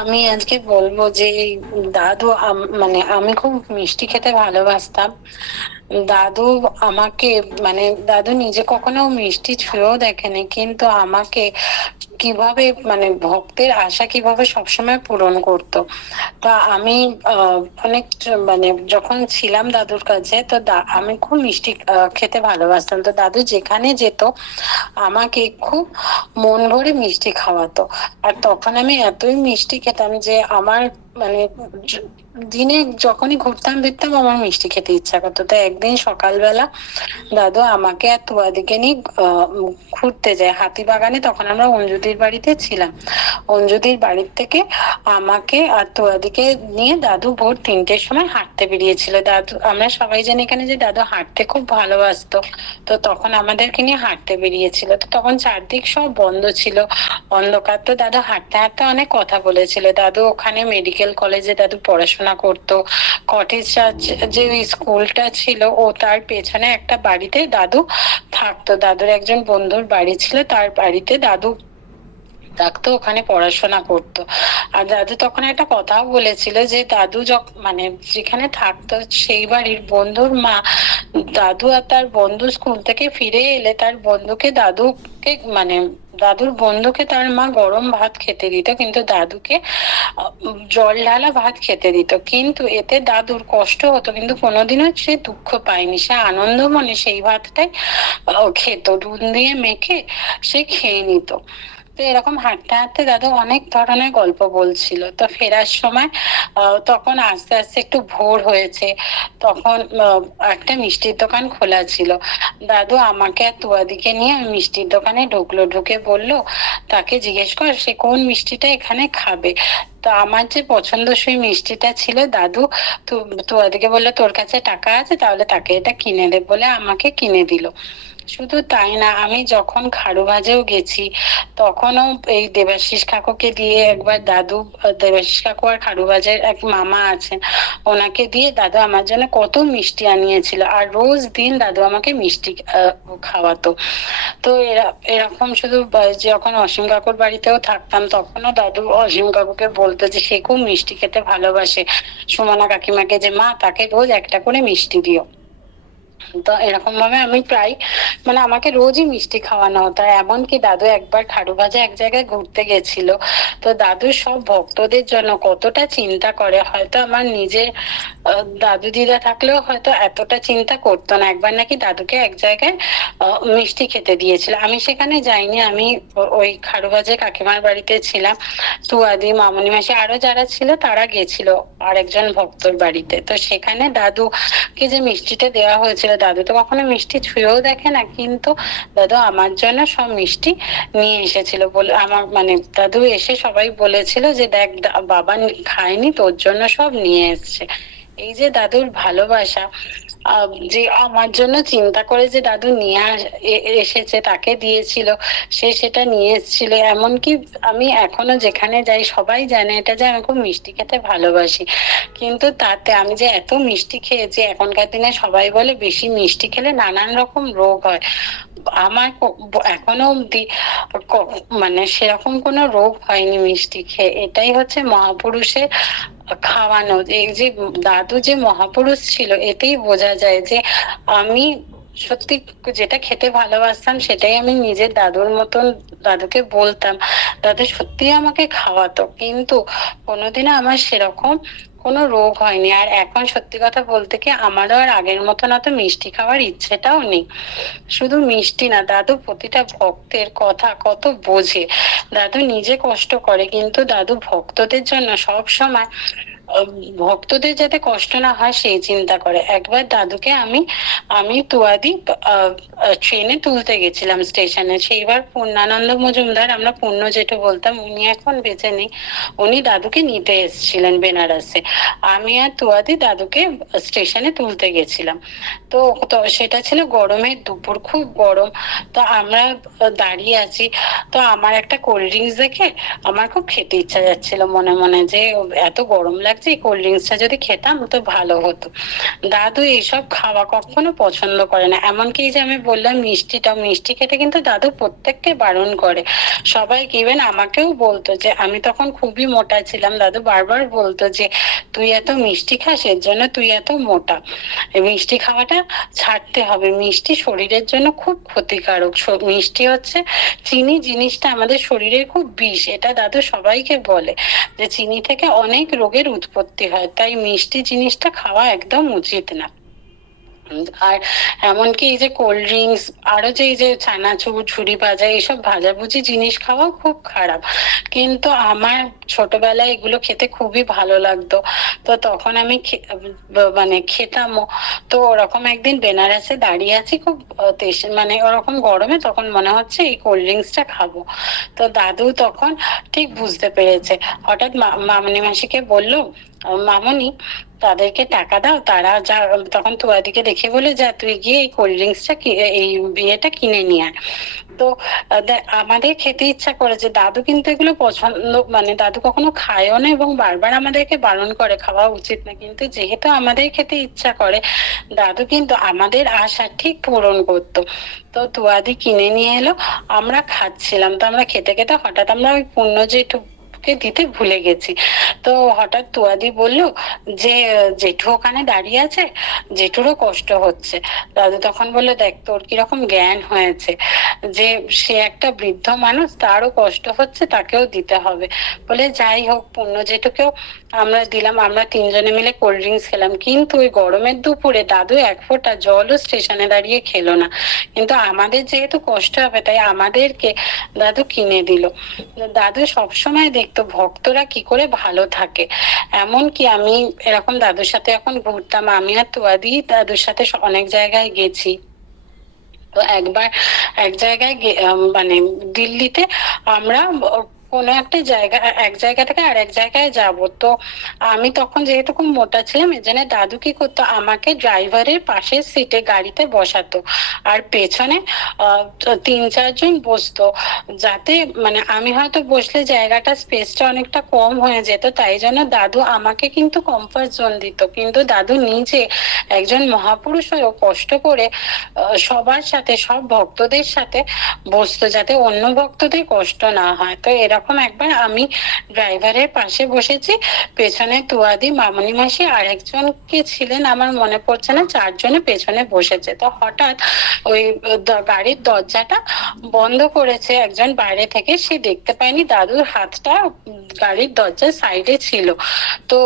আমি আজকে বলবো যে দাদু মানে আমি খুব মিষ্টি খেতে ভালোবাসতাম। দাদু আমাকে, মানে দাদু নিজে কখনো মিষ্টি ছুঁয়েও দেখেনি, কিন্তু আমাকে কিভাবে, মানে ভক্তের আশা কিভাবে সবসময় পূরণ করতো। তা আমি অনেক, মানে যখন ছিলাম দাদুর কাছে, তো আমি খুব মিষ্টি খেতে ভালোবাসতাম। তো দাদু যেখানে যেত আমাকে খুব মন ভরে মিষ্টি খাওয়াতো। আর তখন আমি এতই মিষ্টি খেতাম যে আমার, মানে য- দিনে যখনই ঘুরতাম ফিরতাম আমার মিষ্টি খেতে ইচ্ছা করতো। তো একদিন সকালবেলা দাদু আমাকে আর তুয়াদিকে নিয়ে ঘুরতে যায় হাতিবাগানে। তখন আমরা অঞ্জুদির বাড়িতে ছিলাম। অঞ্জুদির বাড়ির থেকে আমাকে আর তুয়াদিকে নিয়ে দাদু ভোর 3টের সময় হাঁটতে বেরিয়েছিল। দাদু, আমরা সবাই জানি এখানে যে দাদু হাঁটতে খুব ভালোবাসতো। তো তখন আমাদেরকে নিয়ে হাঁটতে বেরিয়েছিল। তো তখন চারদিক সব বন্ধ ছিল, অন্ধকার। তো দাদু হাঁটতে হাঁটতে অনেক কথা বলেছিল। দাদু ওখানে মেডিকেল কলেজে দাদু পড়াশোনা করতো। কটেজ চার্চ যে স্কুলটা ছিল, ও তার পেছনে একটা বাড়িতে দাদু থাকতো। দাদুর একজন বন্ধুর বাড়ি ছিল, তার বাড়িতে দাদু থাকতো, ওখানে পড়াশোনা করতো। আর দাদু তখন একটা কথাও বলেছিল যে দাদু যখন, মানে যেখানে থাকতো সেই বাড়ির বন্ধুর মা, দাদু আর তার বন্ধু স্কুল থেকে ফিরে এলে তার বন্ধুকে, দাদুকে, মানে দাদুর বন্ধুকে তার মা গরম ভাত খেতে দিত, কিন্তু দাদুকে জল ঢালা ভাত খেতে দিত। কিন্তু এতে দাদুর কষ্ট হতো, কিন্তু কোনোদিনও সে দুঃখ পায়নি। সে আনন্দ মনে সেই ভাতটাই খেত, নুন দিয়ে মেখে সে খেয়ে নিত। তো এরকম হাঁটতে হাঁটতে দাদু অনেক ধরনের গল্প বলছিল। তো ফেরার সময় তখন আস্তে আস্তে একটু ভোর হয়েছে। তখন একটা মিষ্টির দোকান খোলা ছিল। দাদু আমাকে আর তুয়াদিকে নিয়ে মিষ্টির দোকানে ঢুকলো। ঢুকে বলল, তাকে জিজ্ঞেস কর সে কোন মিষ্টিটা এখানে খাবে। তো আমার যে পছন্দসই মিষ্টিটা ছিল, দাদু তুয়াদিকে বললো, তোর কাছে টাকা আছে, তাহলে তাকে এটা কিনে দে, বলে আমাকে কিনে দিল। শুধু তাই না, আমি যখন খাড়ু ভাজেও গেছি তখনও এই দেবাশিস কাকুকে দিয়ে একবার দাদু, দেবাশিস কাকু আর খাড়ু ভাজের এক মামা আছেন, ওনাকে দিয়ে দাদু আমার জন্য কত মিষ্টি আনিয়েছিল। আর রোজ দিন দাদু আমাকে মিষ্টি খাওয়াতো। তো এরকম শুধু যখন অসীম কাকুর বাড়িতেও থাকতাম তখনও দাদু অসীম কাকুকে বলতো যে সে খুব মিষ্টি খেতে ভালোবাসে, সুমনা কাকিমাকে, যে মা তাকে রোজ একটা করে মিষ্টি দিও। তো এরকম ভাবে আমি প্রায়, মানে আমাকে রোজই মিষ্টি খাওয়ানো হতো। এমনকি দাদু একবার খাড়ু ভাজা এক জায়গায় ঘুরতে গেছিল। তো দাদু সব ভক্তদের জন্য কতটা চিন্তা করে, হয়তো আমার নিজের দাদু দিদা থাকলেও হয়তো এতটা চিন্তা করতো না। একবার নাকি দাদুকে এক জায়গায় মিষ্টি খেতে দিয়েছিল, আমি সেখানে যাইনি। আমি ওই খাড়ু ভাজা কাকিমার বাড়িতে ছিলাম। তুয়াদি, মামনি মাসি, আরো যারা ছিল তারা গেছিল আরেকজন ভক্তর বাড়িতে। তো সেখানে দাদুকে যে মিষ্টিটা দেওয়া হয়েছিল, দাদু তো কখনো মিষ্টি ছুঁয়েও দেখে না, কিন্তু দাদু আমার জন্য সব মিষ্টি নিয়ে এসেছিল। বলে আমার, মানে দাদু এসে সবাই বলেছিল যে দেখ বাবা খায়নি, তোর জন্য সব নিয়ে এসছে। এই যে দাদুর ভালোবাসা, যে আমার জন্য চিন্তা করে যে দাদু নিয়ে এসেছে, তাকে দিয়েছিল, সে সেটা নিয়ে এসেছিল। এমনকি আমি এখনো যেখানে যাই সবাই জানে এটা, যে আমি খুব মিষ্টি খেতে ভালোবাসি। কিন্তু তাতে আমি যে এত মিষ্টি খেয়েছি, এখনকার দিনে সবাই বলে বেশি মিষ্টি খেলে নানান রকম রোগ হয়। আমার এখনো অব্দি মানে সেরকম কোনো রোগ হয়নি মিষ্টি খেয়ে। এটাই হচ্ছে মহাপুরুষের খাওয়ানো। এই যে দাদু যে মহাপুরুষ ছিল, এতেই বোঝা যায় যে আমি সত্যি যেটা খেতে ভালোবাসতাম সেটাই আমি নিজের দাদুর মতন দাদুকে বলতাম। দাদু সত্যি আমাকে খাওয়াতো, কিন্তু কোনোদিনও আমার সেরকম কোনো রোগ হয়নি। আর এখন সত্যি কথা বলতে কি, আমারও আর আগের মতন অত মিষ্টি খাওয়ার ইচ্ছেটাও নেই। শুধু মিষ্টি না, দাদু প্রতিটা ভক্তের কথা কত বোঝে। দাদু নিজে কষ্ট করে, কিন্তু দাদু ভক্তদের জন্য সব সময় ভক্তদের যাতে কষ্ট না হয় সেই চিন্তা করে। একবার দাদুকে আমি আমি তুয়াদি ট্রেনে তুলতে গেছিলাম স্টেশনে। সেইবার পূর্ণানন্দ মজুমদার, আমরা পূর্ণ জেঠু বলতাম, উনি এখন বেঁচে নেই, উনি দাদুকে নিতে এসেছিলেন বেনারসে। আমি আর তুয়াদি দাদুকে স্টেশনে তুলতে গেছিলাম। তো তো সেটা ছিল গরমের দুপুর, খুব গরম। তো আমরা দাঁড়িয়ে আছি। তো আমার একটা কোল্ড ড্রিঙ্কস দেখে আমার খুব খেতে ইচ্ছা যাচ্ছিল মনে মনে, যে এত গরম লাগছে, লাগছে, এই কোল্ড ড্রিঙ্কসটা যদি খেতাম তো ভালো হতো। দাদু এইসব খাওয়া কখনো পছন্দ করে না, এমনকি যে আমি বললাম মিষ্টিটা, মিষ্টি খেতে কিন্তু দাদু প্রত্যেককে বারণ করে। সবাই ইভেন আমাকেও বলতো, যে আমি তখন খুবই মোটা ছিলাম, দাদু বারবার বলতো যে তুই এত মিষ্টি খাস, এর জন্য তুই এত মোটা, এই মিষ্টি খাওয়াটা ছাড়তে হবে, মিষ্টি শরীরের জন্য খুব ক্ষতিকারক। মিষ্টি হচ্ছে, চিনি জিনিসটা আমাদের শরীরে খুব বিষ, এটা দাদু সবাইকে বলে যে চিনি থেকে অনেক রোগের উৎপত্তি হয়, তাই মিষ্টি জিনিসটা খাওয়া একদম উচিত না। আর এমনকি এই যে কোল্ড ড্রিঙ্কস, আরো যে এই যে চানাচুর, ঝুরি ভাজা, এইসব ভাজাভুজি জিনিস খাওয়াও খুব খারাপ। কিন্তু আমার ছোটবেলায় এগুলো খেতে খুবই ভালো লাগতো, তো তখন আমি মানে খেতামও। তো ওরকম একদিন বেনারসে দাঁড়িয়ে আছি, খুব মানে ওরকম গরমে, তখন মনে হচ্ছে এই কোল্ড ড্রিঙ্কসটা খাবো। তো দাদু তখন ঠিক বুঝতে পেরেছে, হঠাৎ মামনি মাসিকে বললো, মামনি তাদেরকে টাকা দাও, তারা যা, তখন তুয়াদিকে দেখে বলে, যা তুই গিয়ে এই কোল্ড ড্রিঙ্কসটা, এই বিয়েটা কিনে নিয়ে আয়। তো আমাদের খেতে ইচ্ছা করেছে, দাদু কিন্তু এগুলো পছন্দ, মানে দাদু কখনো খায়ও না এবং বারবার আমাদেরকে বারণ করে খাওয়া উচিত না, কিন্তু যেহেতু আমাদের খেতে ইচ্ছা করে, দাদু কিন্তু আমাদের আশা ঠিক পূরণ করতো। তো তুয়াদি কিনে নিয়ে এলো, আমরা খাচ্ছিলাম, তো আমরা খেতে খেতে হঠাৎ আমরা ওই পুণ্য জেঠু কে দিতে ভুলে গেছি। তো হঠাৎ তুয়াদি বলল যে জেঠু ওখানে দাঁড়িয়ে আছে, জেঠুরও কষ্ট হচ্ছে। দাদু তখন বললো, দেখ তোর কিরকম জ্ঞান হয়েছে, যে সে একটা বৃদ্ধ মানুষ, তারও কষ্ট হচ্ছে, তাকেও দিতে হবে। বলে যাই হোক, পুণ্য জেঠুকেও আমরা দিলাম, আমরা তিনজনে মিলে কোল্ড ড্রিঙ্কস খেলাম। কিন্তু ওই গরমের দুপুরে দাদু এক ফোঁটা জলও স্টেশনে দাঁড়িয়ে খেলো না, কিন্তু আমাদের যেহেতু কষ্ট হবে তাই আমাদেরকে দাদু কিনে দিল। দাদু সবসময় দেখতো ভক্তরা কি করে ভালো থাকে। এমনকি আমি এরকম দাদুর সাথে এখন ঘুরতাম, আমি আর তুয়াদি দাদুর সাথে অনেক জায়গায় গেছি। তো একবার এক জায়গায় মানে দিল্লিতে আমরা কোনো একটা জায়গা, এক জায়গা থেকে আর এক জায়গায় যাব। তো আমি তখন যেহেতু খুব মোটা ছিলাম, এর জন্য দাদু কি করতো, আমাকে ড্রাইভারের পাশের সিটে গাড়িতে বসাতো, আর পেছনে তিন চারজন বসতো, যাতে মানে আমি হয়তো বসলে জায়গাটা, স্পেসটা অনেকটা কম হয়ে যেত, তাই জন্য দাদু আমাকে কিন্তু কমফর্ট জোন দিত। কিন্তু দাদু নিজে একজন মহাপুরুষ হয়েও কষ্ট করে সবার সাথে, সব ভক্তদের সাথে বসতো, যাতে অন্য ভক্তদের কষ্ট না হয়। তো এরকম একবার আমি ড্রাইভারের পাশে বসেছি, পেছনে তুয়াদি, মামনি মাসি আর একজন কে ছিলেন আমার মনে পড়ছে না, চারজনে পেছনে বসেছে। তো হঠাৎ ওই গাড়ির দরজাটা বন্ধ করেছে একজন বাইরে থেকে, সে দেখতে পায়নি দাদুর হাতটা গাড়ির দরজার সাইডে ছিল। তো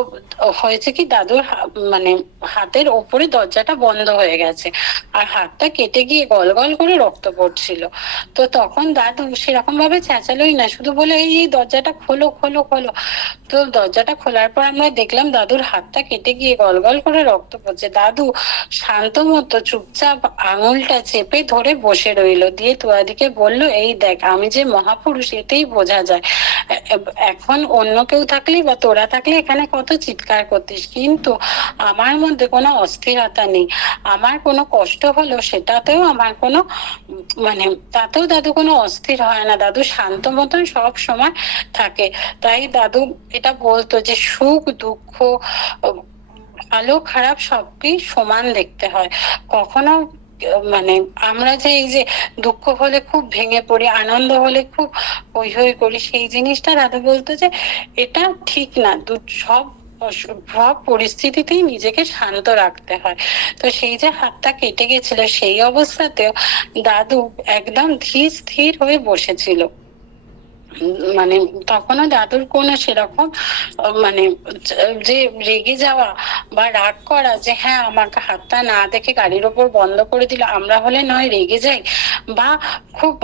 হয়েছে কি, দাদুর মানে হাতের ওপরে দরজাটা বন্ধ হয়ে গেছে, আর হাতটা কেটে গিয়ে গল গল করে রক্ত পড়ছিল। তো তখন দাদু সেরকম ভাবে চেঁচালোই না, শুধু বলে এই দরজাটা খোলো খোলো খোলো। তো দরজাটা খোলার পর আমরা দেখলাম দাদুর হাতটা কেটে গিয়ে গল গল করে রক্ত পড়ছে। দাদু শান্ত মতো চুপচাপ আঙুলটা চেপে ধরে বসে রইলো, দিয়ে তুয়াদিকে বলল, এই দেখ আমি যে মহাপুরুষ, এতেই বোঝা যায়। এখন অন্য কেউ থাকলে বা তোরা থাকলে এখানে কত চিৎকার করতিস, কিন্তু আমার মধ্যে কোনো অস্থিরতা নেই, আমার কোনো কষ্ট হলো সেটাতেও আমার কোনো মানে তাতেও দাদু কোনো অস্থির হয় না, দাদু শান্ত মতন সব সময় থাকে। তাই দাদু এটা বলতো যে সুখ দুঃখ, ভালো খারাপ সবই সমান দেখতে হয়। কখনো মানে আমরা যে এই যে দুঃখ হলে খুব ভেঙে পড়ি, আনন্দ হলে খুব হই হই করি, সেই জিনিসটা দাদু বলতো যে এটা ঠিক না, সব সব পরিস্থিতিতেই নিজেকে শান্ত রাখতে হয়। তো সেই যে হাতটা কেটে গেছিল, সেই অবস্থাতেও দাদু একদম ধীর স্থির হয়ে বসেছিল। মানে তখনও দাদুর কোনো সেরকম মানে যে রেগে যাওয়া বা রাগ করা, যে হ্যাঁ আমাকে হাতটা না দেখে গাড়ির ওপর বন্ধ করে দিল, আমরা হলে নয় রেগে যাই বা খুব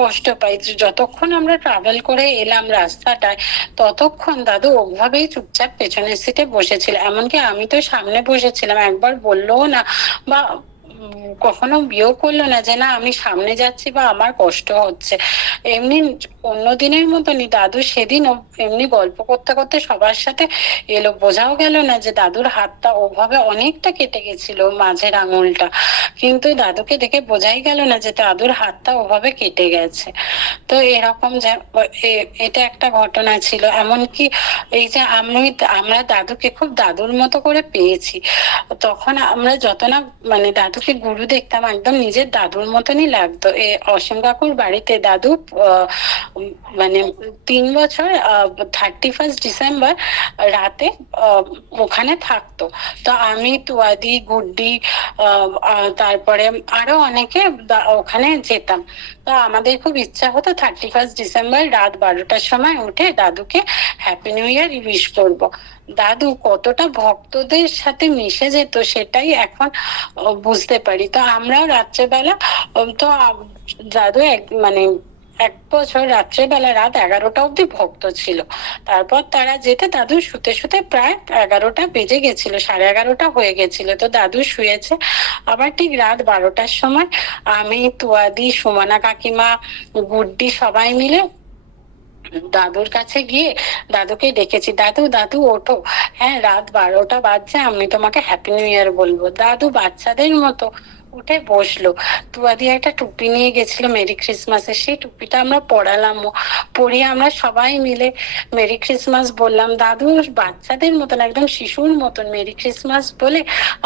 কষ্ট পাই। যতক্ষণ আমরা ট্রাভেল করে এলাম রাস্তাটায়, ততক্ষণ দাদু ওভাবেই চুপচাপ পেছনের সিটে বসেছিল। এমনকি আমি তো সামনে বসেছিলাম, একবার বললোও না বা কখনো বিয়েও করলো না যে না আমি সামনে যাচ্ছি বা আমার কষ্ট হচ্ছে। এমনি অন্য দিনের মতনই দাদু সেদিনও এমনি গল্প করতে করতে সবার সাথে এলো, বোঝাও গেল না যে দাদুর হাতটা ওভাবে অনেকটা কেটে গেছিল মাঝের আঙুলটা, কিন্তু দাদুকে দেখে বোঝাই গেল না যে দাদুর হাতটা ওভাবে কেটে গেছে। তো এরকম এটা একটা ঘটনা ছিল। এমনকি এই যে আমরা দাদুকে খুব দাদুর মতো করে পেয়েছি। তখন আমরা যত না মানে দাদুকে গুরু দেখতাম, একদম নিজের দাদুর মতনই লাগতো। অসীম কাকুর বাড়িতে দাদু মানে 3 বছর 31 ডিসেম্বর রাতে ওখানে থাকতো। তো আমি, তুয়াদি, গুড্ডি, তারপরে আরো অনেকে ওখানে যেতাম। তো আমাদের খুব ইচ্ছা হতো 31 ডিসেম্বর রাত 12টার সময় উঠে দাদুকে হ্যাপি নিউ ইয়ার উইশ করবো। দাদু কতটা ভক্তদের সাথে মিশে যেত সেটাই এখন বুঝতে পারি। তো আমরাও রাত্রেবেলা তো দাদু মানে 1 বছর রাত্রেবেলা রাত 11টা অব্দি ভক্ত ছিল। তারপর তারা যেতে দাদু শুতে শুতে প্রায় 11টা বেজে গেছিল, 11:30 হয়ে গেছিল। তো দাদু শুয়েছে। আবার ঠিক রাত 12টার সময় আমি, তুয়াদি, সুমনা কাকিমা, গুড্ডি সবাই মিলে দাদুর কাছে গিয়ে দাদুকে ডেকেছি, দাদু দাদু ওঠো, হ্যাঁ রাত 12টা বাজছে, আমি তোমাকে হ্যাপি নিউ ইয়ার বলবো। দাদু বাচ্চাদের মতো উঠে বসলো। তুয়াদি একটা টুপি নিয়ে গেছিল মেরি ক্রিসমাসের, সেই টুপিটা আমরা পরালাম, পরিয়ে আমরা সবাই মিলে মেরি ক্রিসমাস বললাম। দাদু বাচ্চাদের মতন একদম শিশুর মতন মেরি ক্রিসমাস বলে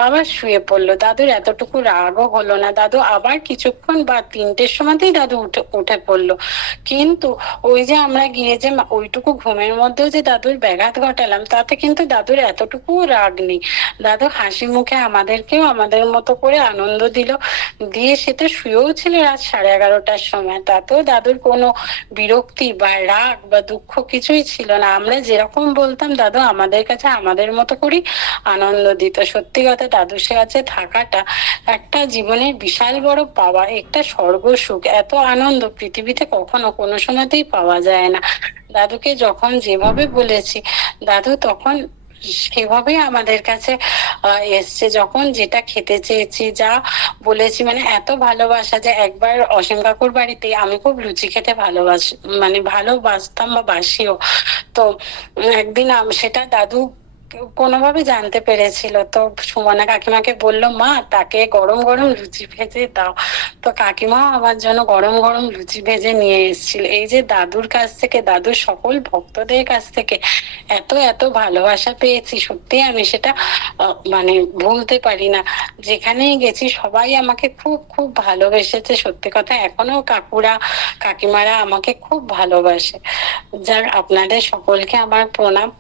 আবার শুয়ে পড়লো। দাদুর এতটুকু রাগও হলো না। দাদু আবার কিছুক্ষণ বা 3টের সময়তেই দাদু উঠে পড়লো। কিন্তু ওই যে আমরা গিয়ে যে ওইটুকু ঘুমের মধ্যেও যে দাদুর ব্যাঘাত ঘটালাম, তাতে কিন্তু দাদুর এতটুকু রাগ নেই। দাদু হাসি মুখে আমাদেরকেও আমাদের মতো করে আনন্দ দিল, দিয়ে সে তো শুয়েও ছিল রাত 11:30টার সময়। তাতেও দাদুর কোনো বিরক্তি বা রাগ বা দুঃখ কিছুই ছিল না। আমরা যেরকম বলতাম দাদু আমাদের কাছে আমাদের মতো করেই আনন্দ দিত। সত্যি কথা দাদুর কাছে থাকাটা একটা জীবনের বিশাল বড় পাওয়া, একটা স্বর্গ সুখ। এত আনন্দ পৃথিবীতে কখনো কোনো সময়তেই পাওয়া যায় না। দাদুকে যখন যেভাবে বলেছি দাদু তখন সেভাবেই আমাদের কাছে এসছে। যখন যেটা খেতে চেয়েছি, যা বলেছি, মানে এত ভালোবাসা যে একবার অসীম কাকুর বাড়িতে আমি খুব লুচি খেতে ভালোবাসি, মানে ভালোবাসতাম বা বাসিও। তো একদিন সেটা দাদু কোনোভাবে জানতে পেরেছিল। তো সুমনা কাকিমাকে বললো, মা তাকে গরম গরম লুচি ভেজে দাও। তো কাকিমাও আমার জন্য গরম গরম লুচি ভেজে নিয়ে এসেছিল। এই যে দাদুর কাছ থেকে, দাদুর সকল ভক্তদের কাছ থেকে এত এত ভালোবাসা পেয়েছি, সত্যি আমি সেটা মানে ভুলতে পারি না। যেখানেই গেছি সবাই আমাকে খুব খুব ভালোবেসেছে। সত্যি কথা এখনো কাকুরা কাকিমারা আমাকে খুব ভালোবাসে। যার আপনাদের সকলকে আমার প্রণাম।